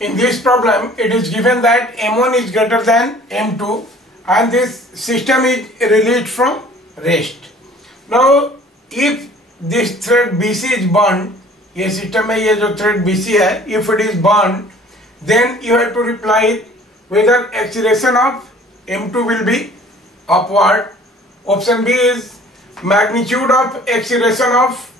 in this problem it is given that M1 is greater than M2 and this system is released from rest. Now if this thread BC is burned, ये system में ये जो thread BC है, if it is burned, then you have to reply whether acceleration of M2 will be upward. Option B is magnitude of acceleration of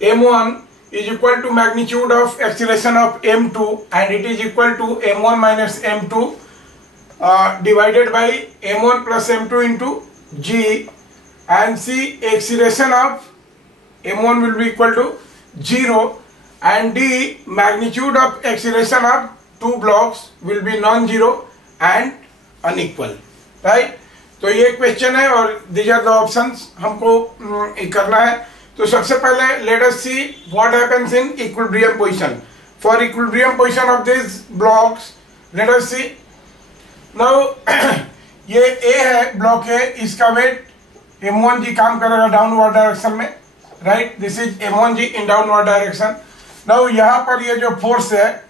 M1 is equal to magnitude of acceleration of M2 and it is equal to M1 minus M2 divided by M1 plus M2 into G, and C, acceleration of M1 will be equal to 0 and D, magnitude of acceleration of two blocks will be non-zero and unequal, right? तो ये question है और these are the options हमको करना है. तो सबसे पहले let us see what happens in equilibrium position. For equilibrium position of these blocks, let us see. Now ये A है, ब्लॉक A, इसका वेट M1G काम करेगा डाउनवर्ड डायरेक्शन में, right. This is M1G in downward direction. Now यहाँ पर ये जो फोर्स है,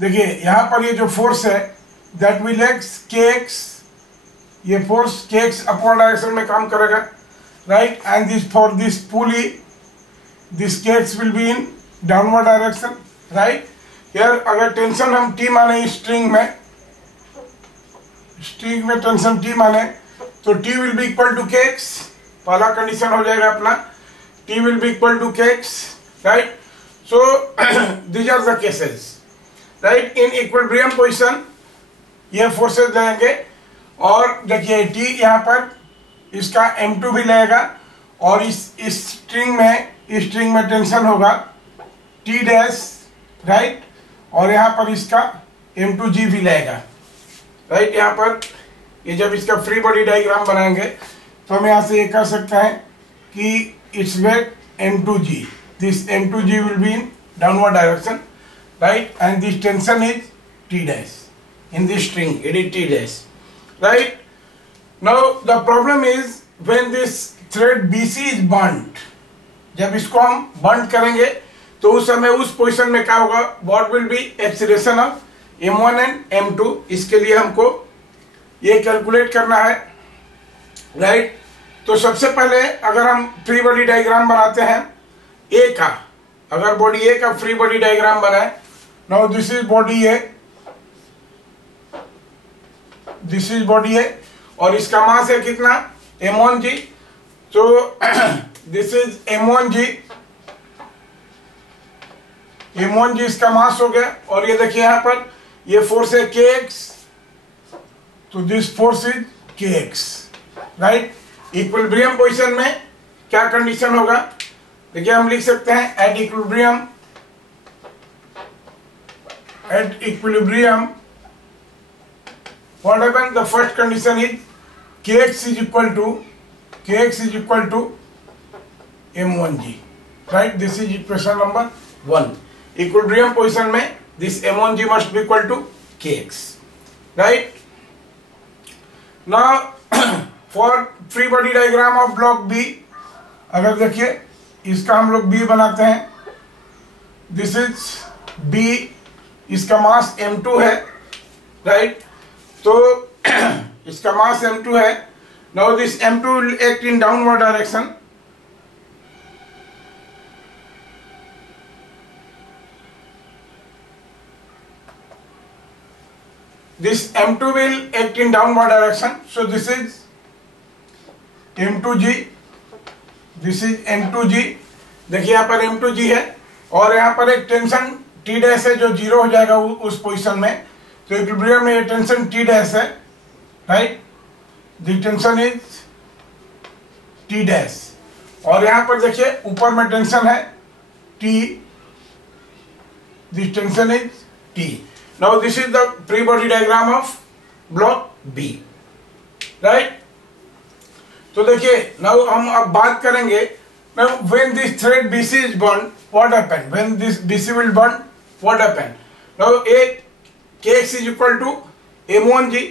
देखिए यहाँ पर ये जो फोर्स है दैट विल एक्स kx, ये फोर्स kx अपवर्ड डायरेक्शन में काम करेगा, right. And this for this pulley this kx will be in downward direction, right. यार अगर टेंशन हम T माने स्ट्रिंग में टेंशन T माने तो T will be equal to kx. पहला कंडीशन हो जाएगा अपना T will be equal to kx, right. So these are the cases, right. In equilibrium position ये फोर्सेस लगेंगे और देखिए T यहाँ पर इसका M2 भी लगेगा और इस स्ट्रिंग में टेंशन होगा T डैश, राइट. और यहाँ पर इसका M2G भी लगेगा, राइट. यहाँ पर ये जब इसका फ्री बॉडी डायग्राम बनाएंगे तो हम यहाँ से ये कर सकते हैं कि its weight M2G, this M2G will be in downward direction, right, and this tension is T dash in this string, it is T dash, right. Now the problem is when this thread BC is burnt, जब इसको हम burn करेंगे तो उस समय उस position में क्या होगा, what will be acceleration of M1 and M2. इसके लिए हमको ये कैलकुलेट करना है, राइट. तो सबसे पहले अगर हम फ्री बॉडी डायग्राम बनाते हैं A का, अगर बॉडी A का फ्री बॉडी डायग्राम बनाए, now this is body A, this is body A और इसका मास है कितना, M1G. तो दिस इज M1G इसका मास हो गया और ये देखिए यहाँ पर ये फोर्स है kx, तो this force is kx, right. Equilibrium position में क्या कंडीशन होगा, देखिए हम लिख सकते हैं at equilibrium what happened, the first condition is kx is equal to M1G, right. This is equation number 1. Equilibrium position में this M1G must be equal to kx, right. Now for free body diagram of block B, अगर देखिए इसका हम लोग B बनाते हैं, this is B, इसका मास M2 है, राइट. तो इसका मास M2 है. Now this M2 will act in downward direction, this M2 will act in downward direction. So this is M2G, this is M2G. देखिए यहाँ पर M2G है और यहाँ पर एक टेंशन T डैश है जो जीरो हो जाएगा उस पोजीशन में. तो इक्विलिब्रियम में ये टेंशन T डैश है, right. The tension is T dash और यहाँ पर देखिए ऊपर में टेंशन है T, the tension is T. Now this is the free body diagram of block B, right. तो देखिए now हम अब बात करेंगे, now when this thread BC is burned, what happened, when this BC will burn, what happened. Now A kx is equal to M1G.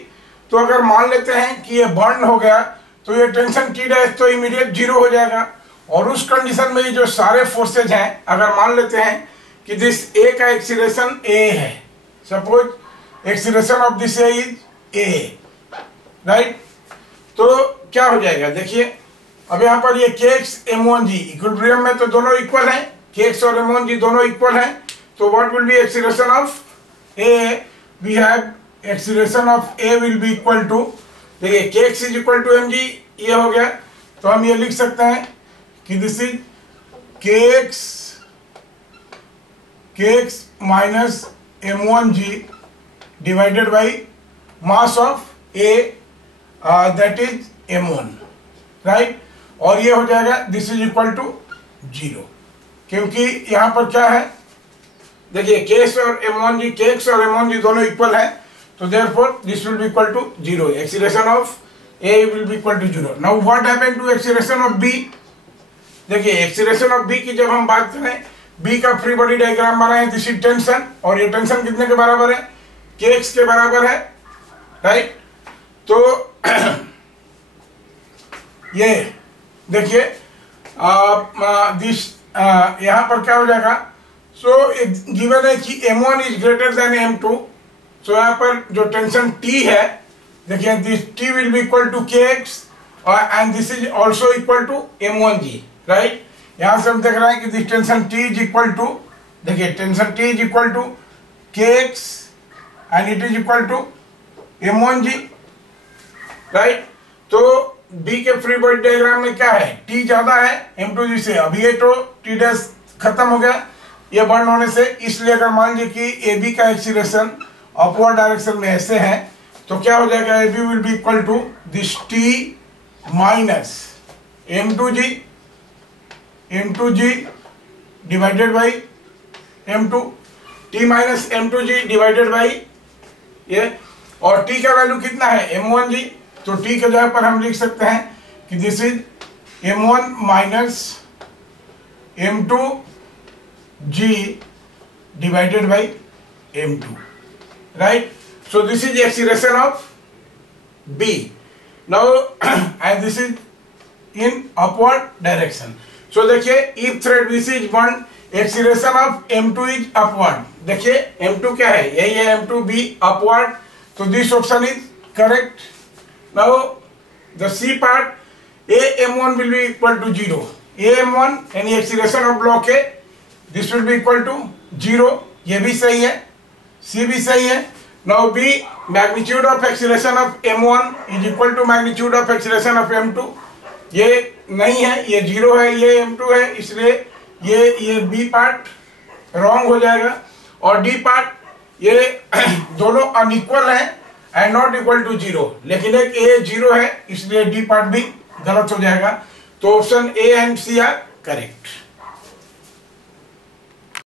तो अगर मान लेते हैं कि ये बर्न हो गया तो ये टेंशन T डैश तो इमीडिएट जीरो हो जाएगा और उस कंडीशन में ये जो सारे फोर्सेज हैं, अगर मान लेते हैं कि दिस ए का एक्सीलरेशन ए है, suppose acceleration of this A is a, right. तो क्या हो जाएगा, देखिए अब यहाँ पर ये kx m1g इक्विलिब्रियम में तो दोनों इक्वल हैं, kx और m1g दोनों इक्वल हैं, तो what will be acceleration of a, we have acceleration of a will be equal to, देखिए kx is equal to mg, ये हो गया, तो हम ये लिख सकते हैं कि this is kx minus m1g divided by mass of a that is m1, right. और ये हो जाएगा दिस इज इक्वल टू 0, क्योंकि यहाँ पर क्या है, देखिए kx और m1g दोनों इक्वल है, तो therefore this will be equal to 0, acceleration of a will be equal to 0। Now what happened to acceleration of b, देखिए एक्सीलरेशन ऑफ b की जब हम बात करें, b का फ्री बॉडी डायग्राम बना है, दिस इज टेंशन, और ये टेंशन कितने के बराबर है, kx के बराबर है, राइट। तो ये देखिए दिस यहाँ पर क्या हो जाएगा, सो गिवन है कि m1 is greater than m2, सो यहाँ पर जो टेंशन T है, देखिए this T will be equal to kx and this is also equal to m1g, right. यहाँ से हम देख रहे हैं कि this tension T is equal to, देखिए tension T is equal to kx and it is equal to m1g, right. तो B के फ्री बॉडी डायग्राम में क्या है, T ज्यादा है m2g से, अब ये तो T डैश खत्म हो गया ये बर्न होने से, इसलिए अगर मान लीजिए कि AB का एक्सीलरेशन अपवर्ड डायरेक्शन में ऐसे है, तो क्या हो जाएगा, AB will be equal to this T minus m2g divided by m2, T minus m2g divided by ये, और T का वैल्यू कितना है m1g, तो T के जगह पर हम लिख सकते हैं कि this is m1 minus m2g divided by m2, right. So this is acceleration of B now and this is in upward direction. So देखिए if thread BC is burn, acceleration of m2 is upward, देखिए m2 क्या है, यही है m2b upward, तो this option is correct. Now the C part, AM1 will be equal to 0. AM1 यानी acceleration of block A, this will be equal to 0, ये भी सही है, C भी सही है। Now B, magnitude of acceleration of M1 is equal to magnitude of acceleration of M2, ये नहीं है, ये 0 है, ये M2 है, इसलिए ये B पार्ट रॉन्ग हो जाएगा, और D पार्ट ये दोनों अनइक्वल हैं एंड नॉट इक्वल टू 0, लेकिन एक A 0 है, इसलिए D पार्ट भी गलत हो जाएगा, तो option A and C are correct.